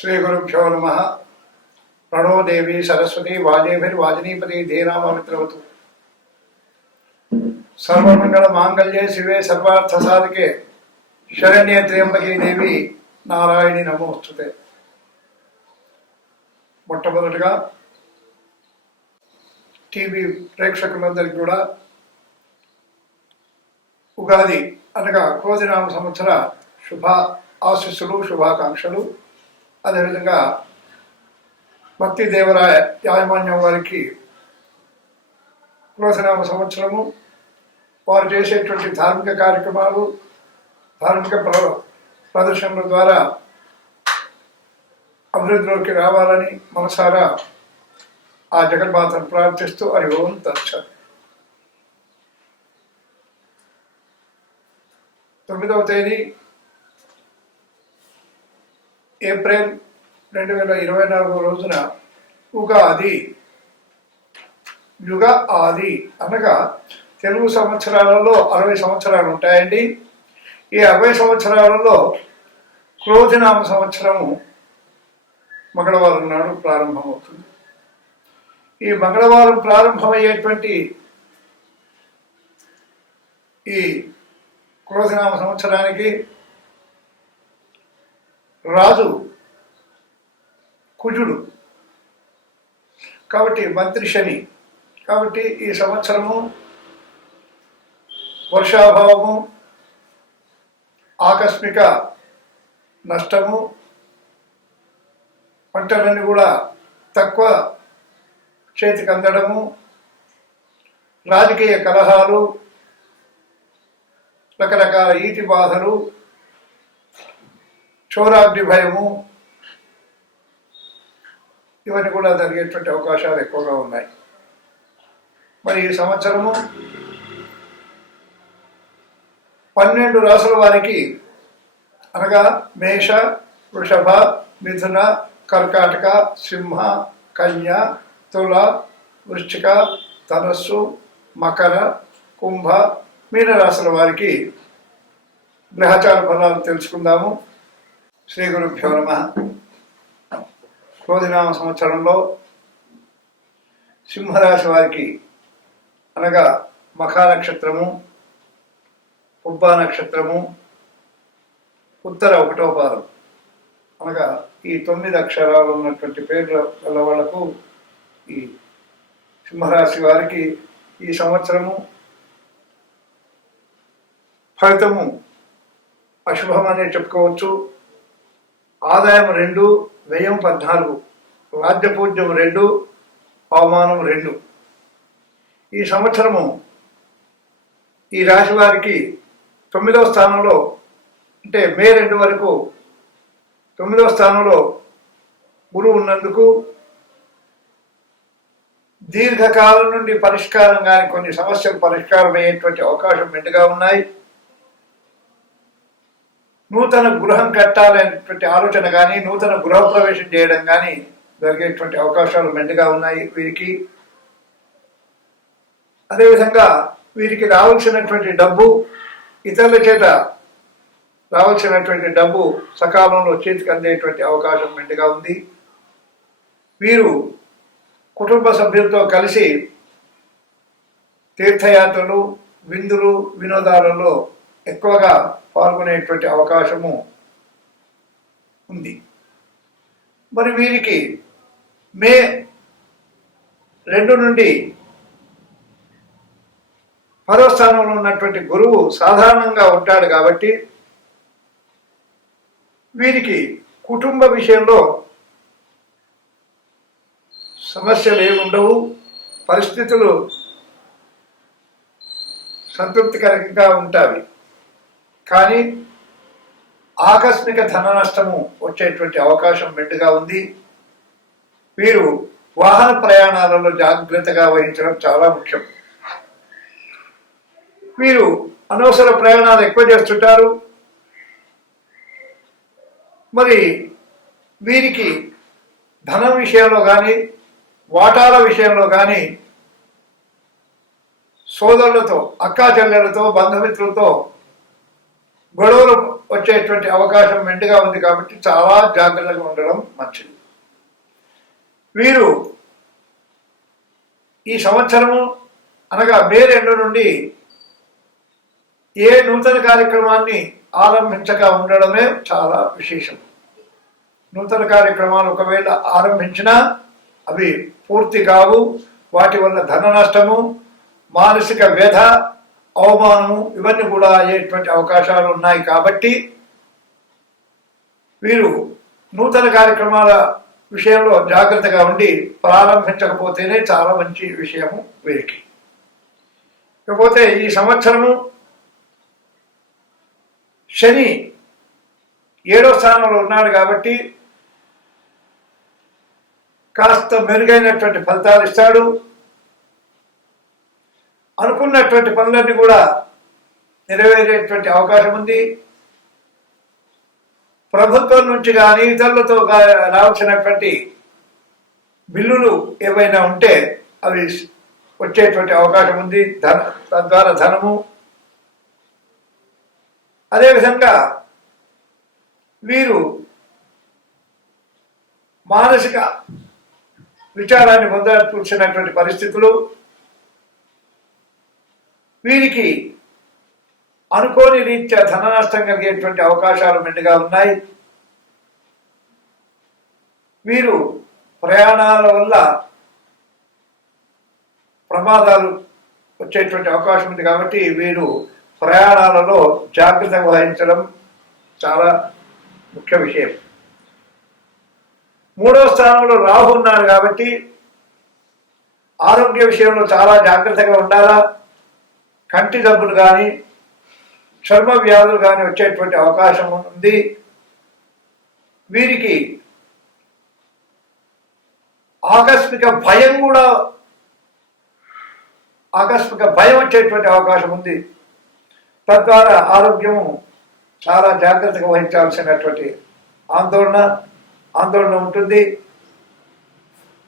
శ్రీ గురుభ్యో నమ. ప్రణో దేవి సరస్వతి వాజేభిర్వాజినీపతి ధీనామమిత్రవతు. సర్వమంగళ మాంగళ్యే శివే సర్వార్థ సాధకే శరణ్యే త్ర్యంబకే దేవి నారాయణి నమోస్తుతే. మొట్టమొదటిగా టీవీ ప్రేక్షకులందరికీ కూడా ఉగాది అనగా క్రోధినామ సంవత్సర శుభ ఆశీస్సులు, శుభాకాంక్షలు. అదేవిధంగా భక్తి దేవరాయ యాజమాన్యం వారికి క్రోధినామ సంవత్సరము వారు చేసేటువంటి ధార్మిక కార్యక్రమాలు, ధార్మిక ప్రదర్శనల ద్వారా అభివృద్ధిలోకి రావాలని మనసారా ఆ జగన్మాతను ప్రార్థిస్తూ హరి ఓం తత్సత్. 9వ తేదీ ఏప్రిల్ 2024 రోజున ఉగాది, యుగ ఆది అనగా తెలుగు సంవత్సరాలలో 60 సంవత్సరాలు ఉంటాయండి. ఈ 60 సంవత్సరాలలో క్రోధినామ సంవత్సరము మంగళవారం నాడు ప్రారంభమవుతుంది. ఈ మంగళవారం ప్రారంభమయ్యేటువంటి ఈ క్రోధినామ సంవత్సరానికి రాజు కుజుడు కాబట్టి మంత్రి శని. కాబట్టి ఈ సంవత్సరము వర్షాభావము, ఆకస్మిక నష్టము, పంటలన్నీ కూడా తక్కువ చేతికి అందడము, రాజకీయ కలహాలు, రకరకాల ఈతి బాధలు, చోరాగ్ని భయము, ఇవన్నీ కూడా జరిగేటువంటి అవకాశాలు ఎక్కువగా ఉన్నాయి. మరి ఈ సంవత్సరము 12 రాసుల వారికి అనగా మేష, వృషభ, మిథున, కర్కాటక, సింహ, కన్య, తుల, వృశ్చిక, ధనస్సు, మకర, కుంభ, మీన రాశుల వారికి గ్రహచార ఫలాలు తెలుసుకుందాము. శ్రీ గురుభ్యో నమ. క్రోధినామ సంవత్సరంలో సింహరాశి వారికి అనగా మఖా నక్షత్రము, పుబ్బా నక్షత్రము, ఉత్తర 1వ పాదం అనగా ఈ 9 అక్షరాలు ఉన్నటువంటి పేర్ల వల్ల వాళ్లకు ఈ సింహరాశి వారికి ఈ సంవత్సరము ఫలితము అశుభమనే చెప్పుకోవచ్చు. ఆదాయం 2, వ్యయం 14, రాజ్యపూజ్యం 2, అవమానం 2. ఈ సంవత్సరము ఈ రాశి వారికి 9వ స్థానంలో అంటే మే 2 వరకు 9వ స్థానంలో గురువు ఉన్నందుకు దీర్ఘకాలం నుండి పరిష్కారం కానీ కొన్ని సమస్యలు పరిష్కారం అయ్యేటువంటి అవకాశం మెండుగా ఉన్నాయి. నూతన గృహం కట్టాలనేటువంటి ఆలోచన కానీ, నూతన గృహప్రవేశం చేయడం కానీ జరిగేటువంటి అవకాశాలు మెండుగా ఉన్నాయి వీరికి. అదేవిధంగా వీరికి రావాల్సినటువంటి డబ్బు, ఇతరుల చేత రావాల్సినటువంటి డబ్బు సకాలంలో చేతికి అందేటువంటి అవకాశం మెండుగా ఉంది. వీరు కుటుంబ సభ్యులతో కలిసి తీర్థయాత్రలు, విందులు, వినోదాలలో ఎక్కువగా పాల్గొనేటువంటి అవకాశము ఉంది. మరి వీరికి మే 2 నుండి 10వ స్థానంలో ఉన్నటువంటి గురువు సాధారణంగా ఉంటాడు కాబట్టి వీరికి కుటుంబ విషయంలో సమస్యలు ఏముండవు, పరిస్థితులు సంతృప్తికరంగా ఉంటాయి. కానీ ఆకస్మిక ధన నష్టము వచ్చేటువంటి అవకాశం మెండుగా ఉంది. వీరు వాహన ప్రయాణాలలో జాగ్రత్తగా వహించడం చాలా ముఖ్యం. వీరు అనవసర ప్రయాణాలు ఎక్కువ చేస్తుంటారు. మరి వీరికి ధనం విషయంలో కానీ, వాటాల విషయంలో కానీ సోదరులతో, అక్కా చెల్లెలతో, బంధుమిత్రులతో గొడవలు వచ్చేటువంటి అవకాశం మెండుగా ఉంది కాబట్టి చాలా జాగ్రత్తగా ఉండడం మంచిది. వీరు ఈ సంవత్సరము అనగా మే 2 నుండి ఏ నూతన కార్యక్రమాన్ని ఆరంభించక ఉండడమే చాలా విశేషం. నూతన కార్యక్రమాలు ఒకవేళ ఆరంభించినా అవి పూర్తి కావు. వాటి వల్ల ధన నష్టము, మానసిక వ్యధ, అవమానము ఇవన్నీ కూడా అయ్యేటువంటి అవకాశాలు ఉన్నాయి. కాబట్టి వీరు నూతన కార్యక్రమాల విషయంలో జాగ్రత్తగా ఉండి ప్రారంభించకపోతేనే చాలా మంచి విషయము వీరికి. ఇకపోతే ఈ సంవత్సరము శని 7వ స్థానంలో ఉన్నాడు కాబట్టి కాస్త మెరుగైనటువంటి ఫలితాలు ఇస్తాడు. అనుకున్నటువంటి పనులన్నీ కూడా నెరవేరేటువంటి అవకాశం ఉంది. ప్రభుత్వం నుంచి కానీ ఇతరులతో రావాల్సినటువంటి బిల్లులు ఏవైనా ఉంటే అవి వచ్చేటువంటి అవకాశం ఉంది. తద్వారా ధనము. అదేవిధంగా వీరు మానసిక విచారాన్ని పొందాల్సినటువంటి పరిస్థితులు, వీరికి అనుకోని రీత్యా ధన నష్టం కలిగేటువంటి అవకాశాలు మెండుగా ఉన్నాయి. వీరు ప్రయాణాల వల్ల ప్రమాదాలు వచ్చేటువంటి అవకాశం ఉంది కాబట్టి వీరు ప్రయాణాలలో జాగ్రత్త వహించడం చాలా ముఖ్య విషయం. 3వ స్థానంలో రాహు ఉన్నారు కాబట్టి ఆరోగ్య విషయంలో చాలా జాగ్రత్తగా ఉండాలా. కంటి జబ్బులు కానీ చర్మ వ్యాధులు కానీ వచ్చేటువంటి అవకాశం ఉంది. వీరికి ఆకస్మిక భయం వచ్చేటువంటి అవకాశం ఉంది. తద్వారా ఆరోగ్యము చాలా జాగ్రత్తగా వహించాల్సినటువంటి ఆందోళన ఉంటుంది.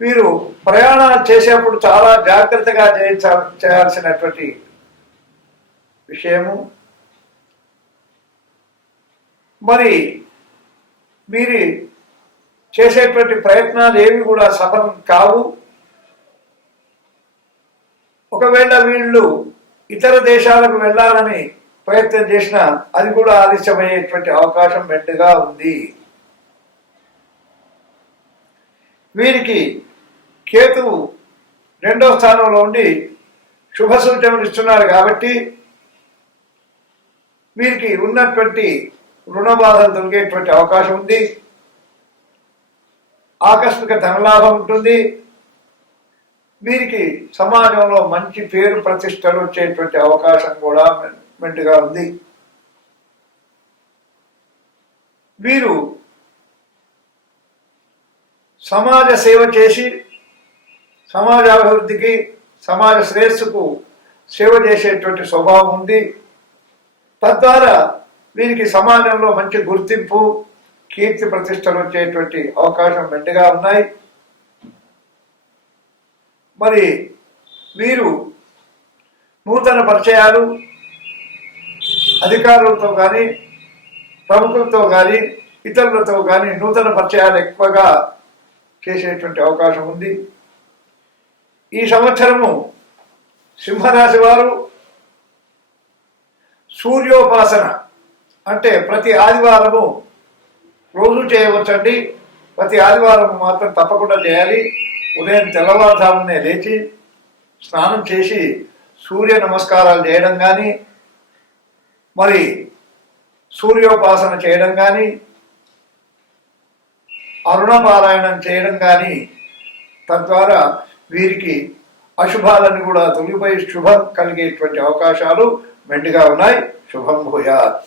వీరు ప్రయాణాలు చేసేప్పుడు చాలా జాగ్రత్తగా చేయాల్సినటువంటి విషయము. మరి మీరు చేసేటువంటి ప్రయత్నాలు ఏవి కూడా సఫలం కావు. ఒకవేళ వీళ్ళు ఇతర దేశాలకు వెళ్ళాలని ప్రయత్నం చేసినా అది కూడా ఆలస్యమయ్యేటువంటి అవకాశం మెండుగా ఉంది. వీరికి కేతువు 2వ స్థానంలో ఉండి శుభ సూచనలు ఇస్తున్నారు కాబట్టి వీరికి ఉన్నటువంటి రుణ బాధలు తొలగేటువంటి అవకాశం ఉంది. ఆకస్మిక ధనలాభం ఉంటుంది. వీరికి సమాజంలో మంచి పేరు ప్రతిష్టలు వచ్చేటువంటి అవకాశం కూడా మెండుగా ఉంది. వీరు సమాజ సేవ చేసి సమాజ అభివృద్ధికి, సమాజ శ్రేయస్సుకు సేవ చేసేటువంటి స్వభావం ఉంది. తద్వారా వీరికి సమాజంలో మంచి గుర్తింపు, కీర్తి ప్రతిష్టలు వచ్చేటువంటి అవకాశం మెండుగా ఉన్నాయి. మరి వీరు నూతన పరిచయాలు అధికారులతో కానీ, ప్రముఖులతో కానీ, ఇతరులతో కానీ నూతన పరిచయాలు ఎక్కువగా చేసేటువంటి అవకాశం ఉంది. ఈ సంవత్సరము సింహరాశి వారు సూర్యోపాసన అంటే ప్రతి ఆదివారము రోజు చేయవచ్చండి. ప్రతి ఆదివారం మాత్రం తప్పకుండా చేయాలి. ఉదయం తెల్లవారుజామునే లేచి స్నానం చేసి సూర్య నమస్కారాలు చేయడం కానీ, మరి సూర్యోపాసన చేయడం కానీ, అరుణపారాయణం చేయడం కానీ, తద్వారా వీరికి అశుభాలను కూడా తొలగిపోయి శుభం కలిగేటువంటి అవకాశాలు మెండుగా ఉన్నాయి. శుభం భూయాత్.